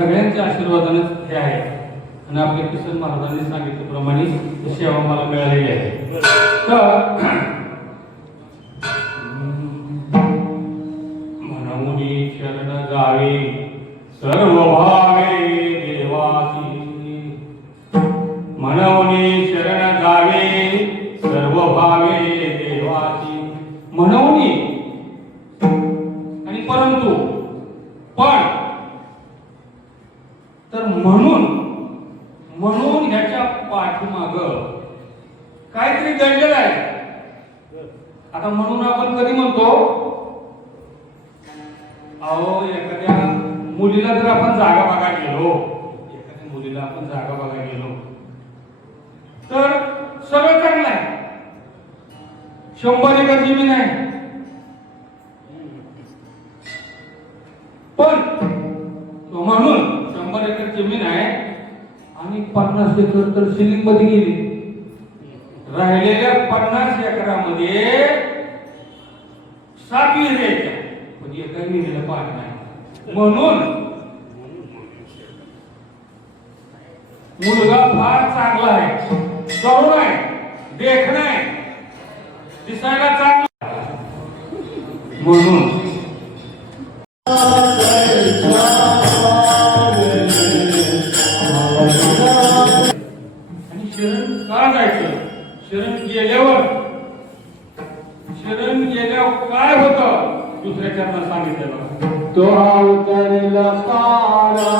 सगळ्यांच्या आशीर्वादानेच हे आहे आणि आपल्या किसन महाराजांनी सांगितल्याप्रमाणे ही सेवा मला मिळालेली आहे. तर म्हणून शरण जावे सर्व भावे देवाची, म्हणून शरण जावे सर्व भावे देवाची. म्हणून आणि परंतु पण तर म्हणून म्हणून ह्याच्या पाठीमाग काहीतरी दडलेलं आहे. आता म्हणून आपण कधी म्हणतो, अहो एखाद्या मुलीला जर आपण जागा बघायला गेलो, एखाद्या मुलीला आपण जागा बघायला गेलो तर सगळं चांगलं आहे, 100 एकर जमीन आहे, पण म्हणून 100 एकर जमीन आहे आणि 50 एकर तर सिलिंग मध्ये गेली. राहिलेल्या 50 एकरामध्ये 7 विहिरी आहेत, पण एका विहिरीला पाणी नाही. म्हणून मुलगा फार चांगला आहे, तरुण आहे, देखणं आहे, दिसायला चांगला आहे, म्हणून आणि शरण का जायचं? शरण गेल्यावर काय होतं दुसऱ्या चरणात सांगितलं, तो अवतरला पारा,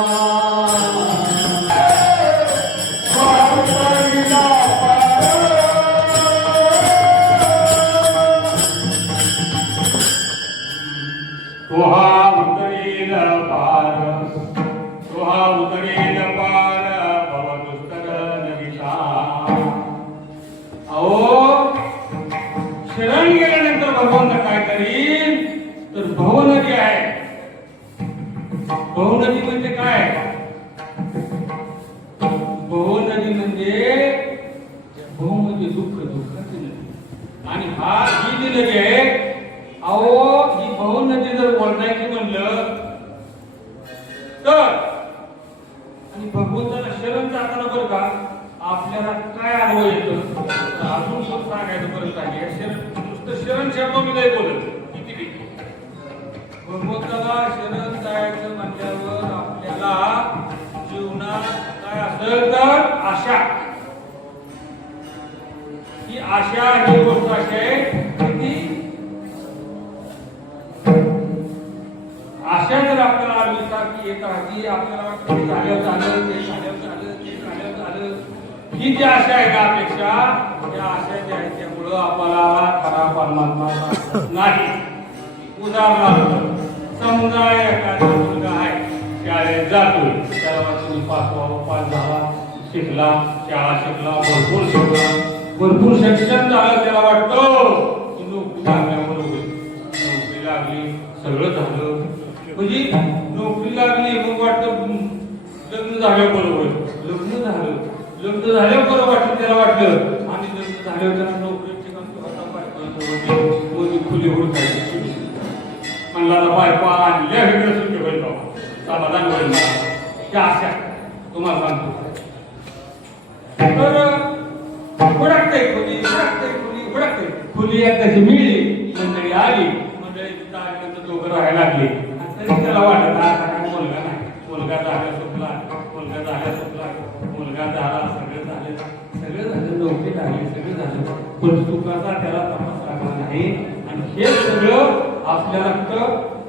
तो हा उतरेल पार, तो हा उतरेल पार भवदुस्तर नदीचा. अहो शरण गेल्यानंतर भगवंत काय करील तर भवनदी आहे. भवनदी म्हणजे काय? भवनदी म्हणजे भव म्हणजे दुःख, दुःखाची नदी. आणि हा ही जी नदी आहे, अहो ही भव नदी जर ओळखायची म्हणलं तर, आणि भगवंताला शरण जाताना बरं का आपल्याला काय अनुभव येतं अजून पण सांगायचं परत आहे. नुसतं शरण शब्द मी नाही बोलत, किती भगवंताला शरण जायचं म्हटल्यावर आपल्याला जीवनात काय असेल तर आशा. ही आशा ही गोष्ट अशी आहे की आशा जर आपल्याला आली का की येत की आपल्याला वाटतं झालं झालं ते झालं झालं ते झालं झालं, ही जी आशा आहे का अपेक्षा, त्या आशा ज्या आहेत त्यामुळं आपल्याला खरा परमात्मा नाही. उदाहरणार्थ समजा एखादा मुलगा आहे शाळेत जातोय, त्याला वाटतं पास झाला, शिकला, शाळा शिकला, भरपूर शिकला, भरपूर शिक्षण झालं, त्याला वाटतं की नोकरी लागल्याबरोबर नोकरी लागली, सगळं झालं, म्हणजे नोकरी लागली, मग वाटतं लग्न झाल्याबरोबर लग्न झालं, लग्न झाल्याबरोबर वाटलं त्याला वाटलं, आणि लग्न झाल्यावर त्याला नोकरीची खुली होत नाही म्हणला बायको आणल्या वेगळं सुट्टी होईल बाबा, समाधान होईल मला, त्या आशा तुम्हाला सांगतो. तर खुली एकदाची मिळली, मंडळी आली, मंडळी आल्यानंतर दोघं राहायला लागली, तरी त्याला वाटत आता काय मुलगा नाही, मुलगा झाला सुटला, मुलगा झाला सुटला, मुलगा झाला, सगळं झालं, नोकरी लागली, सगळं झालं, पण सुखाचा त्याला तपास लागला नाही. आणि हे सगळं आपल्याला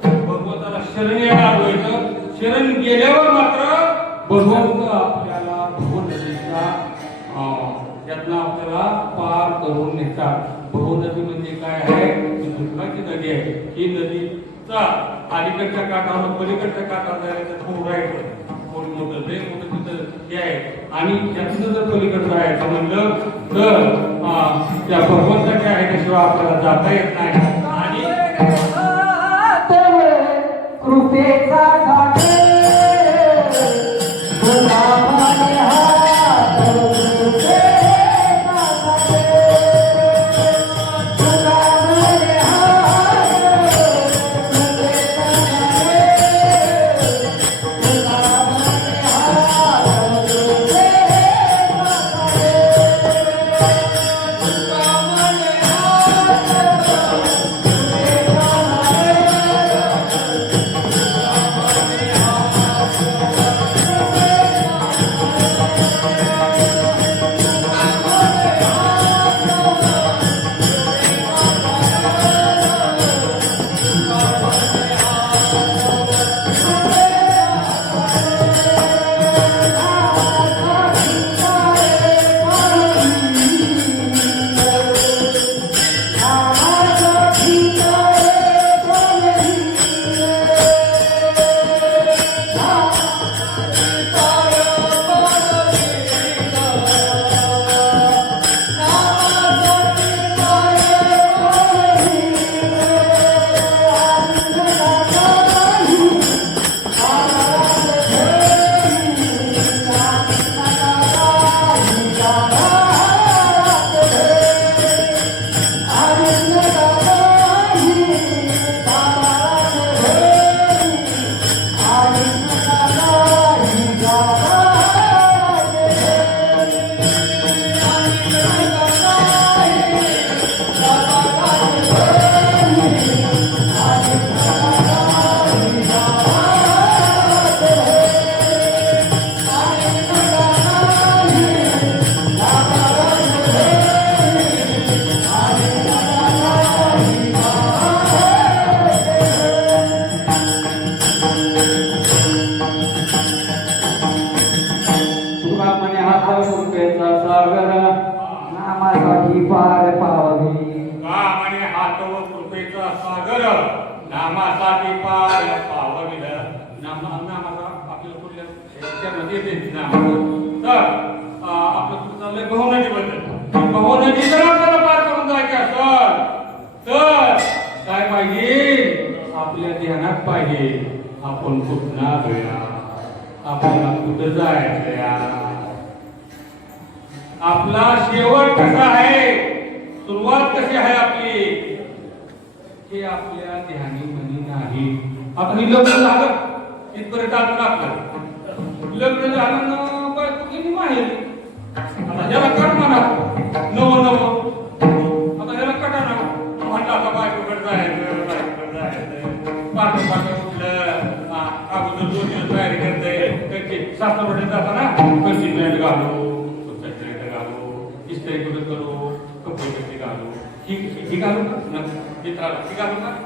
भगवंताला शरण येणार व्हायचं. शरण गेल्यावर मात्र भगवंत आपल्याला भवनदीचा त्यातनं आपल्याला पार करून नेतात. भवनदी म्हणजे काय आहे? दुःखाची नदी आहे. ही नदीचा अलीकडच्या काठावर पलीकडच्या काठावर जायचं थोडं राहायचं, थोडं मोठं लय मोठं तिथं हे आहे. आणि त्यातनं जर पलीकडे जायचं म्हणलं तर त्या भगवंताच्या आहे त्याशिवाय आपल्याला जाता येत नाही. आणि कृपेचा नामासाठी पावविलं नामाचा आपल्याला कुठल्या ह्याच्यामध्ये येते नामाचं तर आपलं तुझं चाललंय बहुनदीबद्दल बहुनदी जर आपल्याला पार करून जायचं असेल तर काय पाहिजे आपल्या ध्यानात पाहिजे आपण कुठं आलोया आपल्याला कुठं जायचं आपला शेवट कसा आहे सुरुवात कशी आहे आपली हे आपल्या ध्यानीमध्ये नाही आता हे लग्न झालं इथपर्यंत आपण आपलं लग्न झालं ना बायको गेली माहेरी आता ह्याला कट म्हणा नव नव आता ह्याला कटा ना म्हटलं आता बायकोकडे जायचं पाठ उठलं अगोदर 2 दिवस तयारी करते सासरवाडीत जाताना कंची पॅन्ट घालू इस्त्री कुठे करू कपडे कसे घालू ही घालू का नको ही घालू का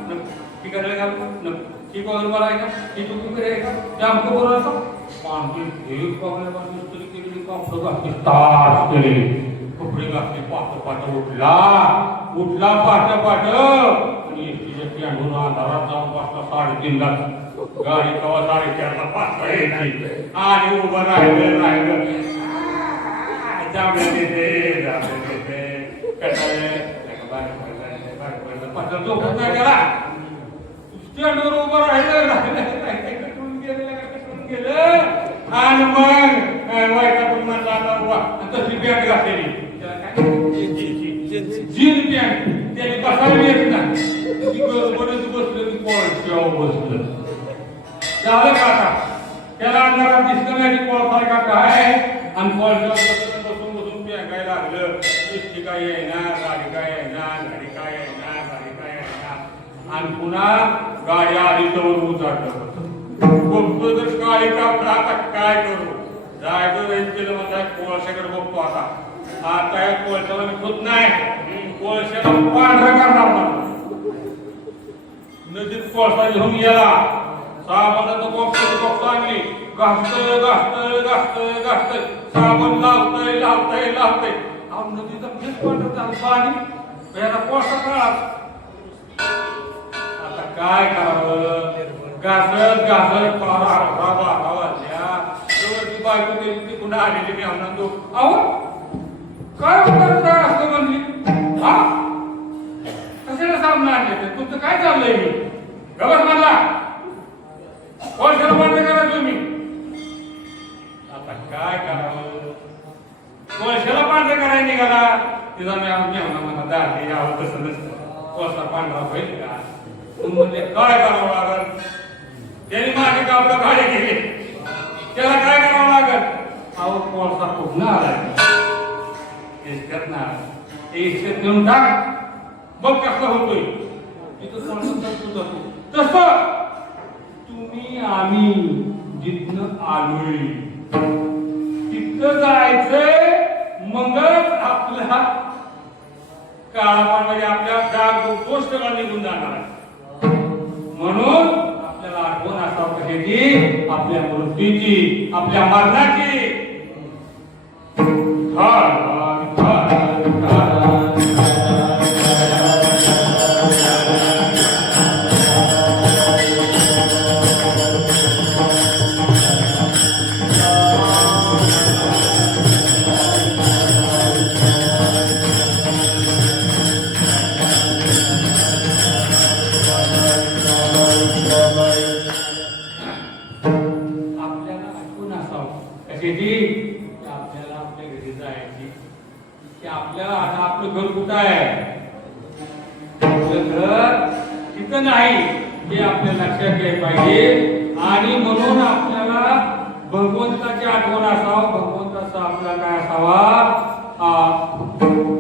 नको ही करायला घालू का नको ही बरोबर आहे का ही चुकी करे आहे का ते आमचं बरोबर आहे का पाणी एक पाहुण्या तरी केलेली कापडं घातली तास केले कपडे घातले पाट उठला पाट आणि एसटीच्या आणून अंधारात जाऊन वाजता 3:30ला गाडी कवा 4:30ला 5 यायची आणि उभं राहिलं जाऊन देते कटाळे पटल झोपत नाही त्याला स्टँडवर उभं राहिलं गेलं आणि मग वाईटातून म्हणला आता तशी पॅन्ट घातलेली जीन पॅन्ट त्याने बसायला येत नाही बसलं बसलं झालं का आता त्याला अंधारात दिसतं नाही कोळसारखा काय आणि कोळशावर बसून पेंगायला लागलं एसटी काय येणार गाडी काय येणार गाडी काय येणार गाडी काय येणार आणि पुन्हा गाडी आली तर उचारलं बघतो तर काय कापडा आता काय करू जायचं रेंज केलं म्हणतात कोळशाकडे बघतो आता या कोळशाला मी होत नाही कोळशाला पांढरा करणार मला नदीत कोळसा घेऊन गेला साबणाचं बॉक्स आणली घासतय साबण लावतय अहो नदीचा फेस पांढर झालं पाणी याला कोळसा कळा आता काय करावं घासत बारा वाजल्या ती बायको गेली ती पुन्हा आलेली मी आनंदो अहो काय करत असं म्हणली हा कशाला सामना आणले तुमचं काय चाललंय मी गवस म्हणला कोळशाला बंद करा तुम्ही आता काय करावं कोळशाला पांढरा करायला निघाला तिला मी मला दाढी यावं तसं नसतं कोळसा पांढरा होईल का तुम्ही म्हणजे काय करावं लागल त्यांनी माझे कापडं भाडे गेले त्याला काय करावं लागल अहो कोळसा कुठं आलाय इस्कत ना इस्कत घेऊन टाक बघ कसं होतोय तिथं कोळसा तसं तुम्ही आम्ही जिथनं आलोय तिथं जायचंय मगच आपल्या काळामध्ये आपल्या डाग गोष्टला निघून जाणार म्हणून आपल्याला आठवण असावं कशाची आपल्या मृत्यूची आपल्या मरणाची आपल्याला आपल्या घरी जायची की आपल्याला आता आपलं घर कुठं आहे आपलं घर तिथं नाही हे आपल्या लक्षात घ्यायला पाहिजे आणि म्हणून आपल्याला भगवंताची आठवण असावं भगवंताचा आपला काय असावा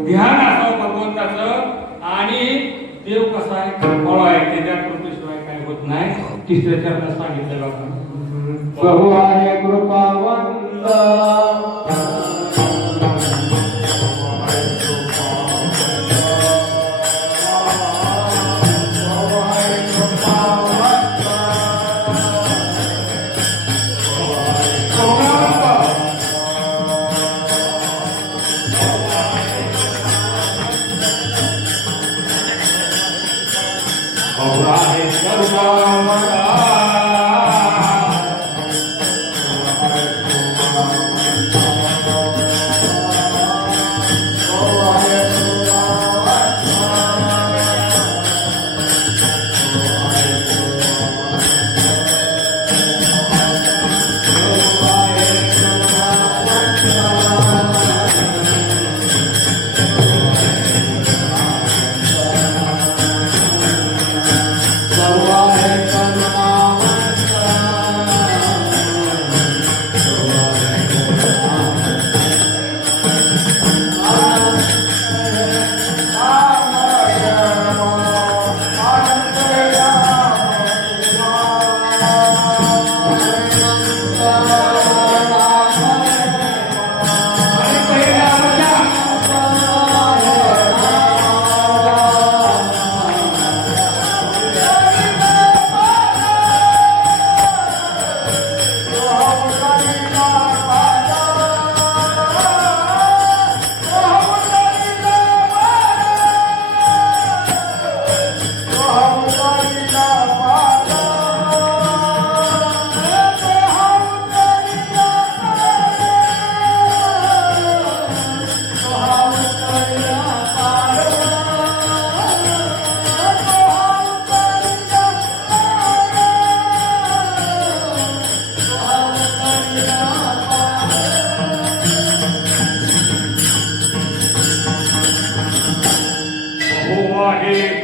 ध्यान असावं भगवंताचं आणि देव कसा आहे फळ आहे त्याच्या कृपेशिवाय काही होत नाही तिसऱ्या चरणात सांगितलं बघा प्रभु आहे कृपावंत All right,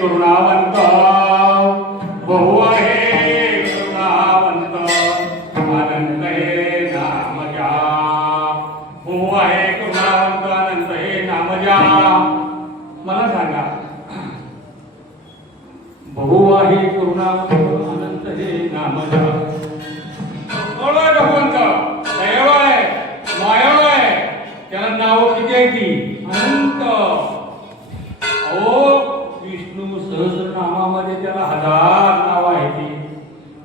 करुणावंत बहु आहे करुणावंत अनंत हे नाम जा बहु आहे करुणावंत अनंत हे नाम जा मला सांगा बहु आहे करुणावंत अनंत हे नाम जा बोला भगवंत दयाळू आहे मायाळू आहे त्याला नाव किती आहे ती अनंत विष्णू सहस्रनामामध्ये त्याला 1000 नाव आहेत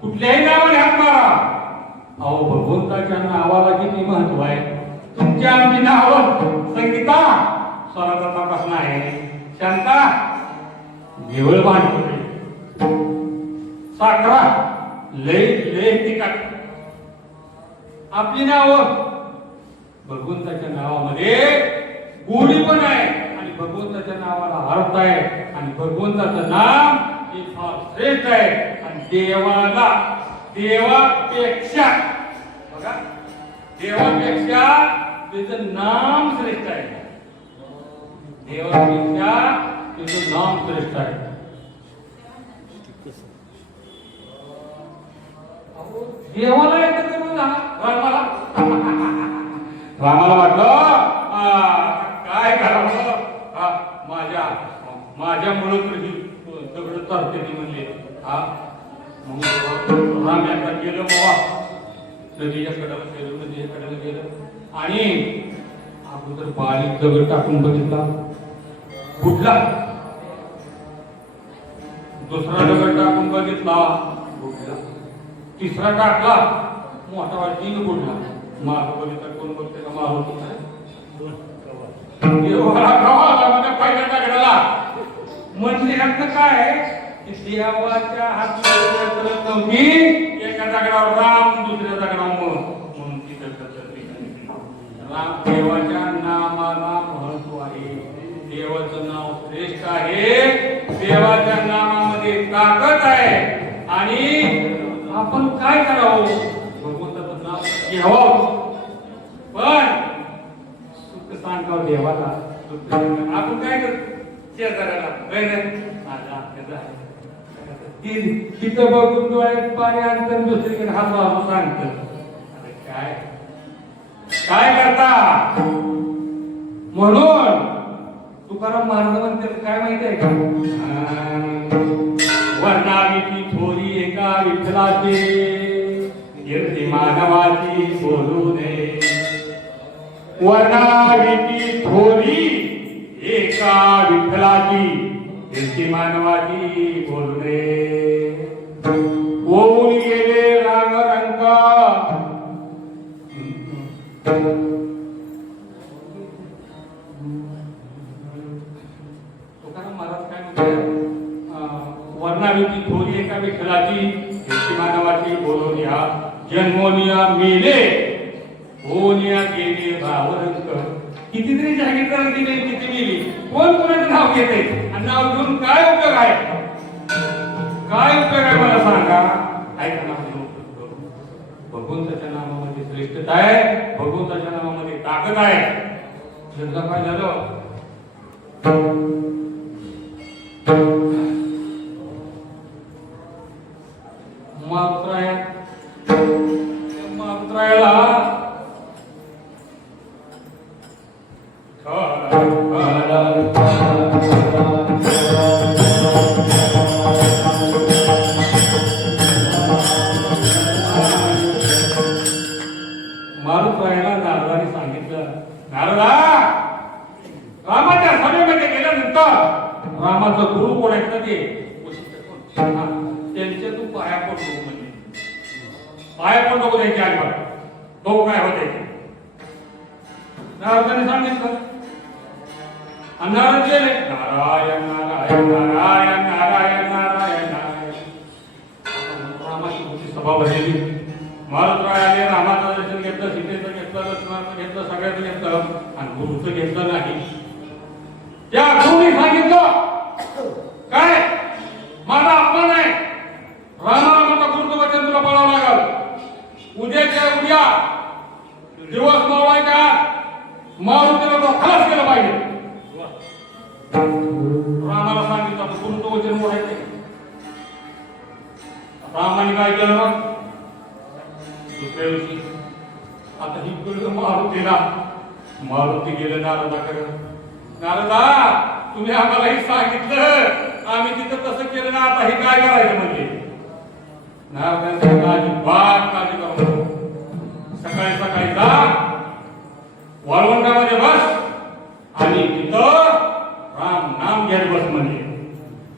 कुठल्याही नावाने हात मारा अहो भगवंताच्या नावाला किती महत्व आहे तुमच्या आमची नाव संगीता स्वराचा तपास नाही शांता घेवळ भांडवल साखरा लय लय तिखट आपली नाव भगवंताच्या नावामध्ये गोडी पण आहे आणि भगवंताच्या नावाला अर्थ आहे आणि भगवंताचं नाम हे फार श्रेष्ठ आहे आणि देवापेक्षा बघा देवापेक्षा त्याचं नाम श्रेष्ठ आहे देवापेक्षा त्याचं नाम श्रेष्ठ आहे देवाला एकत्र करून रामाला वाटलं काय करावं माझ्यामुळे तर ही दगड तरते ती म्हणले राम एकदा गेलं बाबा नदीच्या कडेला गेलं आणि अगोदर बारीक दगड टाकून बघितला फुटला दुसरा दगड टाकून बघितला फुटला तिसरा टाकला मोठा वाटीनं फुटला माग बघितला कोण बघते का मारू पहिल्या दगडाला म्हणजे यातनं काय देवाच्या हातात नव्हती एका दगडावर राम दुसऱ्या दगडावर म्हणून ती राम देवाच्या नामाला महत्व आहे देवाचं नाव श्रेष्ठ आहे देवाच्या नामामध्ये ताकद आहे आणि आपण काय करावं भगवंताचं नाव घ्यावं पण सुख सांगावं देवाला आपण काय करतो शेजाऱ्याला तिथं बघून डोळ्यात पाणी आणतं दुसरीकडे हात सांगत काय काय करता म्हणून तुकाराम महाराज म्हणते काय माहिती आहे का वर्णाविती थोरी एका विठ्ठलाची कीर्ती मानवाची बोलू नये वर्णाविती थोरी एका विठ्ठलाची कीर्ती मानवाची बोलू नये होऊन गेले राग रंग तुकाराम महाराज काय म्हणतात वर्णाविती थोरी एका विठ्ठलाची कीर्ती मानवाची बोलून या जन्मोनिया मेले होनिया गेले भावरंग कितीतरी जागीरदार दिले किती गेली कोण कोणाचं नाव घेते आणि नाव घेऊन काय उपयोग आहे काय उपयोग आहे मला सांगा ऐका ना भगवंताच्या नामामध्ये श्रेष्ठता आहे भगवंताच्या नामामध्ये ताकद आहे जर काय झालं मात्रायाला मारुतरायाला नारदाने सांगितलं, नारदा, रामाच्या सभेमध्ये गेल्यानंतर रामाचं गुरु कोण आहेत ना ते त्यांच्या तू पाया पडतो म्हणजे पाया पण नको द्यायचे आजवर तो काय होते नारदाने सांगितलं. आणि नारद गेले, नारायण नारायण नारायण नारायण नारायण नारायण. रामाची मोठी सभा भरलेली. मारुतरायाने रामाचं दर्शन घेतलं, सीतेचं घेतलं, लक्ष्मणाचं घेतलं, सगळ्याचं घेतलं आणि गुरुचं घेतलं नाही. त्या गुरुने सांगितलं, काय माझा अपमान आहे, रामाला म्हणता गुरुचं वचन तुला पाळावं लागल. उद्याच्या उद्या दिवस मावळायच्या मारुतीला तो खलास केला पाहिजे. रामाला सांगितलं गुरुचं वचन मोडायचं. रामाने काय केलं मग दुसऱ्या दिवशी आता ही कळलं मारुतीला. मारुती गेलं नारदाकडे, नारदा तुम्ही आम्हालाही सांगितलं, आम्ही तिथं तसं केलं ना, आता हे काय करायचं म्हणजे. नारदाने बात काळजी करू, सकाळी सकाळी जा वाळवंटामध्ये बस आणि तिथं राम नाम घ्यायला बस म्हणजे.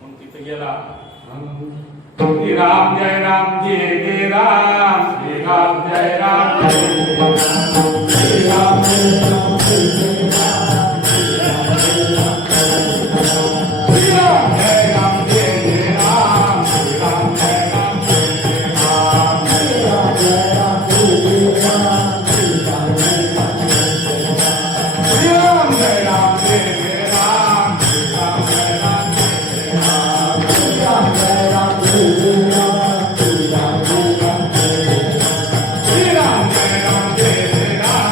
मग तिथं गेला, श्री राम जय राम जय जय राम, श्री राम जय राम जय जय राम, श्री राम जय राम जय जय राम, श्री राम जय राम जय जय राम, श्री राम जय राम जय जय राम, श्री राम जय राम जय जय राम, श्री राम जय राम जय जय राम, श्री राम जय राम जय जय राम, श्री राम जय राम जय जय राम, श्री राम जय राम जय जय राम, श्री राम जय राम जय जय राम, श्री राम जय राम जय जय राम, श्री राम जय राम जय जय राम, श्री राम जय राम जय जय राम, श्री राम जय राम जय जय राम.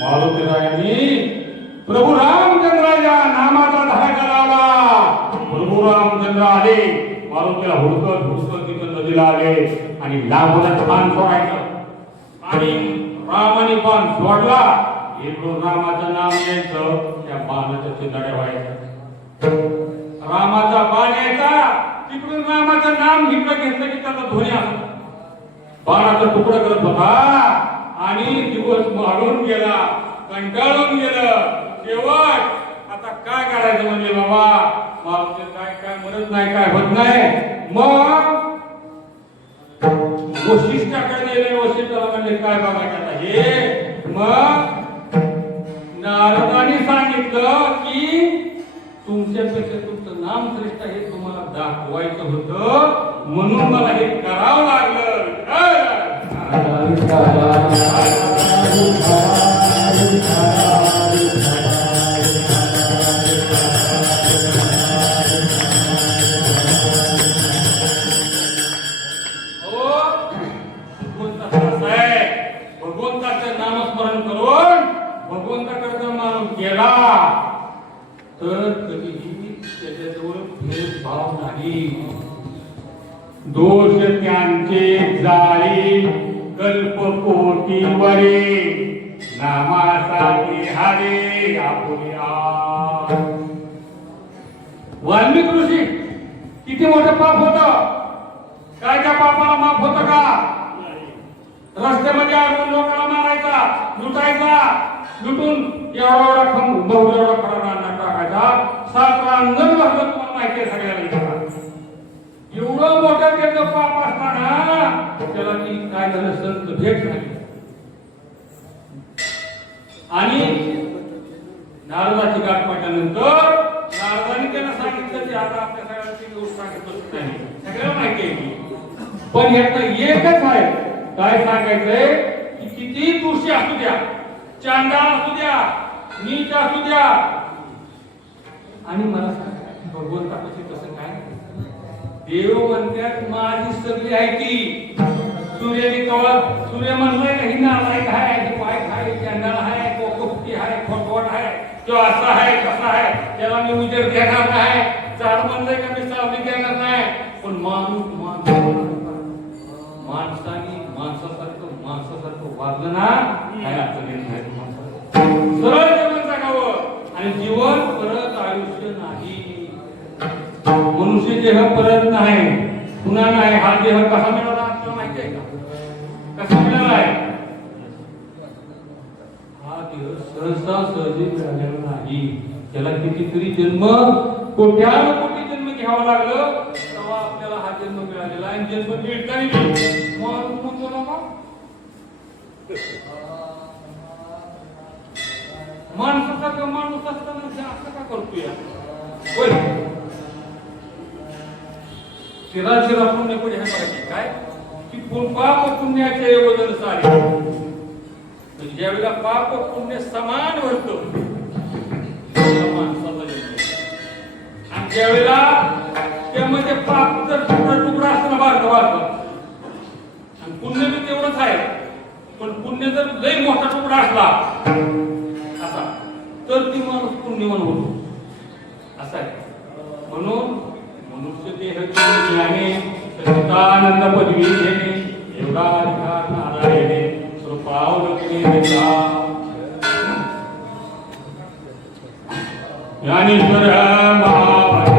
मारुतीरायांनी प्रभू रामचंद्राच्या नामाचा धागा लावला. प्रभू रामचंद्र आले, मारुतीला हुडकत हुडकत तिथं नदीला आले आणि लांबूनच बाण सोडायचं आणि रामाने बाण सोडला. इकडून रामाचं नाम यायचं, त्या बाणाच्या चिंधड्या व्हायच्या. रामाचा बाण यायचा, तिकडून रामाचं नाम इकडं घेतलं की त्याचा ध्वनी असतो. बाणाचा तुकडा करत होता आणि दिवस मारून गेला, कंटाळून गेलं. शेवट आता काय करायचं म्हणजे बाबा मारुती काय काय म्हणत नाही, काय होत नाही. मग वशिष्ठाकडे गेले, वशिष्ठाला म्हणले काय बघायचं आता हे. मग नारदाने सांगितलं की तुमच्यापेक्षा तुमचं नाम श्रेष्ठ हे तुम्हाला दाखवायचं होतं, म्हणून मला हे करावं लागलं. भगवंताचं नामस्मरण करून भगवंताकडे माणूस गेला तर कधीही त्याच्याजवळ भेदभाव नाही. दोष त्यांचे जाळी कल्पकोटी वरे, नामासाठी हरे आपुल्या. वाल्मिक ऋषी किती मोठं पाप होतं, काय त्या पापाला माफ होतं का? रस्त्यामध्ये आणून लोकांना मारायचा, लुटायचा, लुटून एवढा बहु खडा टाकायचा. 7 रांजण भरलं, तुम्हाला माहिती आहे सगळ्याला. एवढं मोठं त्याचं पाप असताना त्याला ती काय झालं, संत भेट झाली आणि नारदाची गाठ पडल्यानंतर नारदाने त्यांना सांगितलं की आता आपल्या सगळ्यांची गोष्ट सांगितलं नाही, सगळ्याला माहिती आहे की. पण यातलं एकच आहे, काय सांगायचंय की किती दोषी असू द्या, चांडाळ असू द्या, नीच असू द्या, आणि मला सांगा भगवंतापाशी कसं काय. देव म्हणतात माझी सगळी आहे ती. सूर्याने कवळ सूर्य म्हणलाय का ही नालायक आहे, पाय आहे, चांडाळ आहे, कोकटी आहे, खोटवट आहे, तो असा आहे कसा आहे, त्याला मी उजेड देणार नाही. झाड म्हणलंय का मी सावली देणार नाही. पण माणूस माणसासारखं वागलं ना, काय अडचण येत नाही. सरळ जीवन जगावं आणि मनुष्य देह परत नाही, पुन्हा नाही. हा देह कसा मिळाला आपल्याला माहिती आहे का? कसा मिळाला आहे हा देह? सहसा सहजी मिळालेला नाही. त्याला कितीतरी जन्म, कोट्यान कोटी जन्म घ्यावं लागलं तेव्हा आपल्याला हा जन्म मिळालेला आहे. जन्म मिळताना माणसाचा माणूस असताना असं का करतोय? होय, शिरा पुण्य पुढे हे करायचे काय की पाप पुण्याचे वजन सारे. ज्यावेळेला पाप पुण्य समान भरतो माणसाचा जन्म, आणि ज्यावेळेला त्यामध्ये पाप जर तुकडा असताना वाढतं आणि पुण्य बी तेवढंच आहे, पण पुण्य जर लई मोठा तुकडा असला असा तर ती माणूस पुण्यवान होतो. असा आहे. म्हणून मनुष्य देह ज्ञाने सच्चिदानंद पदवी घेणे एवढा अधिकार नारायणे कृपावलंबी देता. ज्ञानेश्वर महावाणी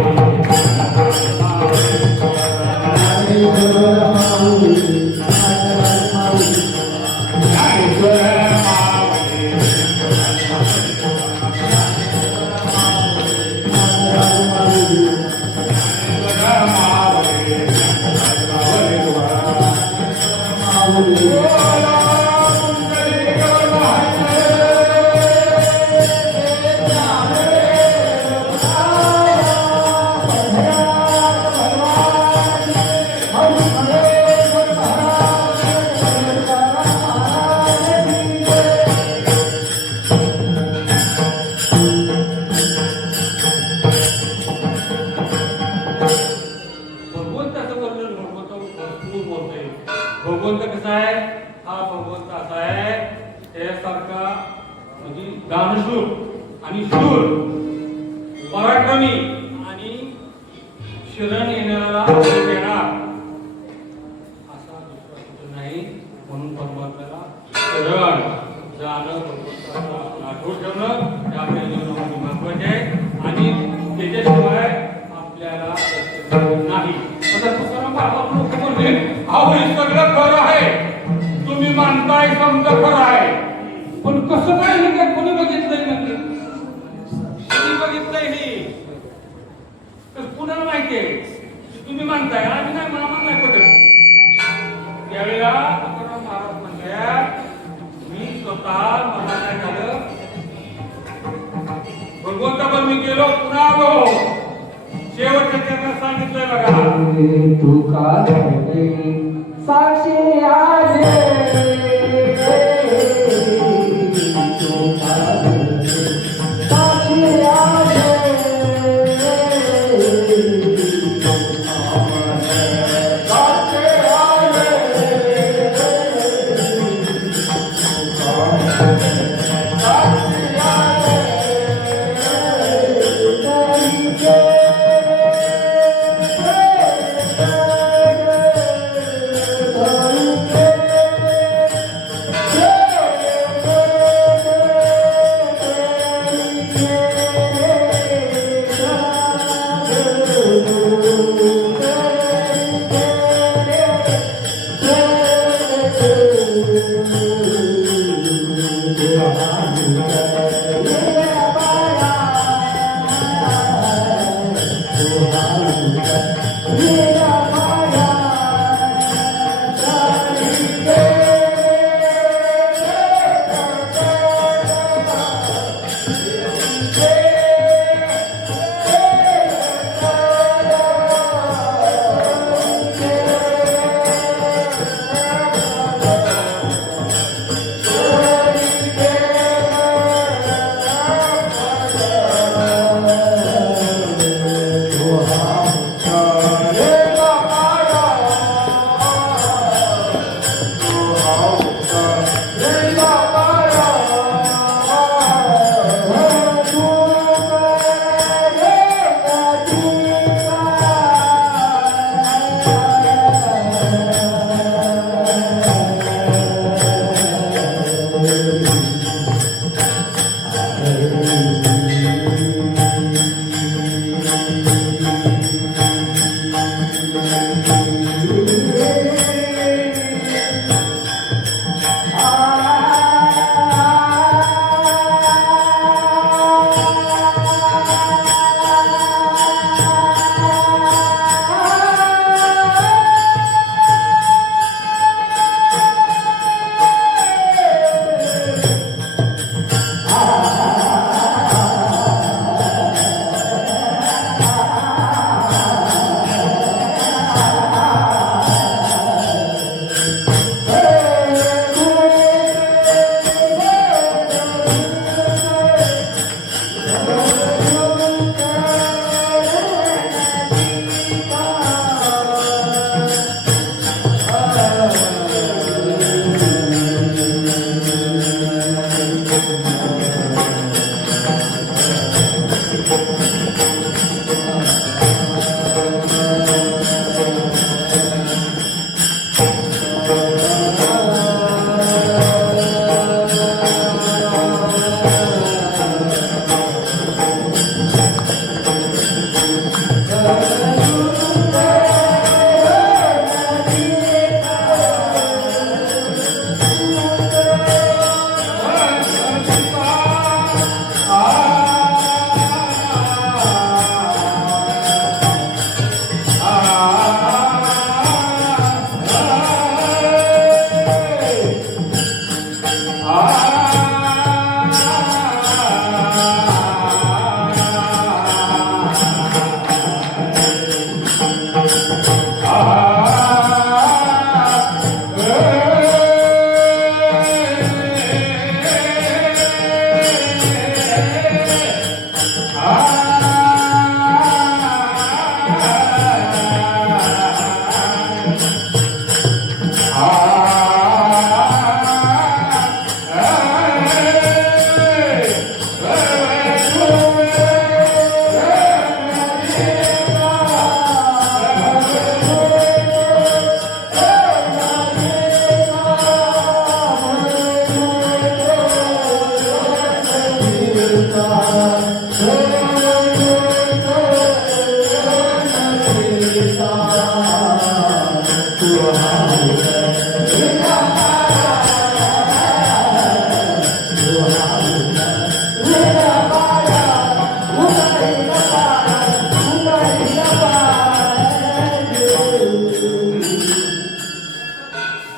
भगवंत कसा आहे? हा भगवंत असा आहे त्यासारखा म्हणजे दानशूर आणि शूर, पराक्रमी आणि शरण येणारा देणार असा दुसरा कुठं नाही. म्हणून परमात्म्याला शरण जाणं, भगवंताला आठवण ठेवणं हे आपल्या जीवनामध्ये महत्वाचे आहे. आणि त्याच्याशिवाय आपल्याला नाही. आता तुकाराम बाबा लोक म्हणले अहो हे सगळं खरं आहे, तुम्ही मानताय समजा खरं आहे, पण कसं काय हे काय कोणी बघितलंय? म्हणजे कोणी बघितलंय हे कुणाला माहिती आहे? तुम्ही मानताय, आम्ही नाही, मला नाही पटत. त्यावेळेला तुकाराम महाराज म्हणले मी स्वतः मला काय झालं, भगवंतावर मी गेलो, पुन्हा आलो, शेवटच्या त्यांना सांगितलंय बघा तुका साक्षी आले साक्षी आले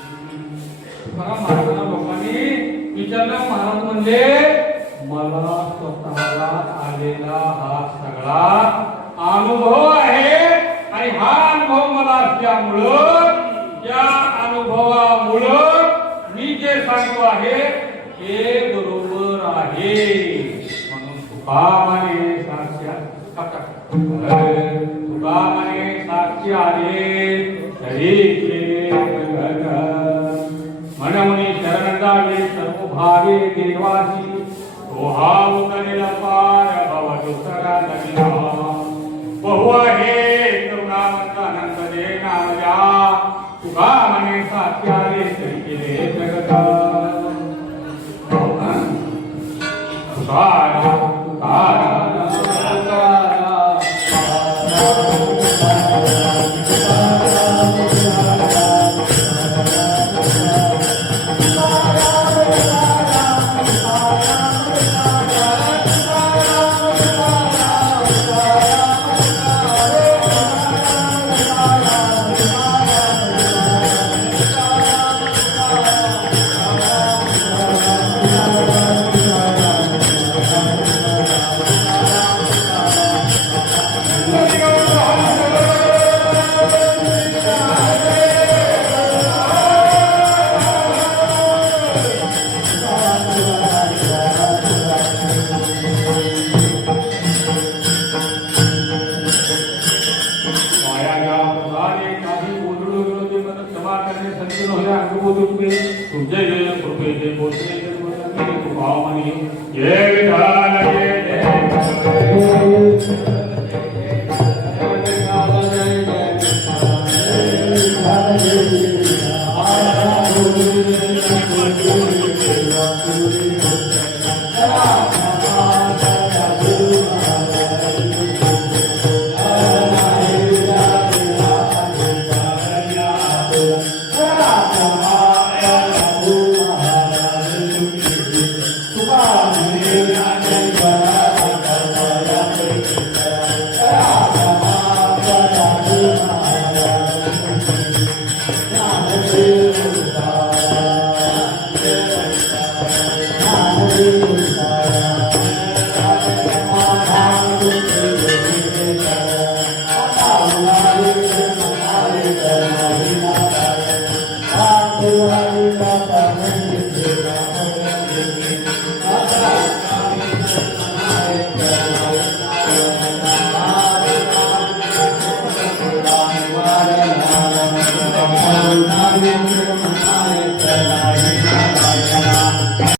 बघा महाराजांना लोकांनी विचारलं, महाराज म्हणजे मला स्वतःला आलेला हा सगळा अनुभव आहे आणि हा अनुभव मला असल्यामुळं त्या अनुभवामुळं मी जे सांगतो आहे हे बरोबर आहे म्हणून तुकामाने साक्षी आले तरी मनमुनी शरण जावे सर्व भावे देवाची तो हा उतरेला पार भव दुसरा नवीन बहु आहे करुणावंत आनंद दे नामया तुका मने साक्षी आले तरी केले जगता तुकारा तुकारा तुमचे कृपेचे पोचले तुकामाने जय विठाल जय जय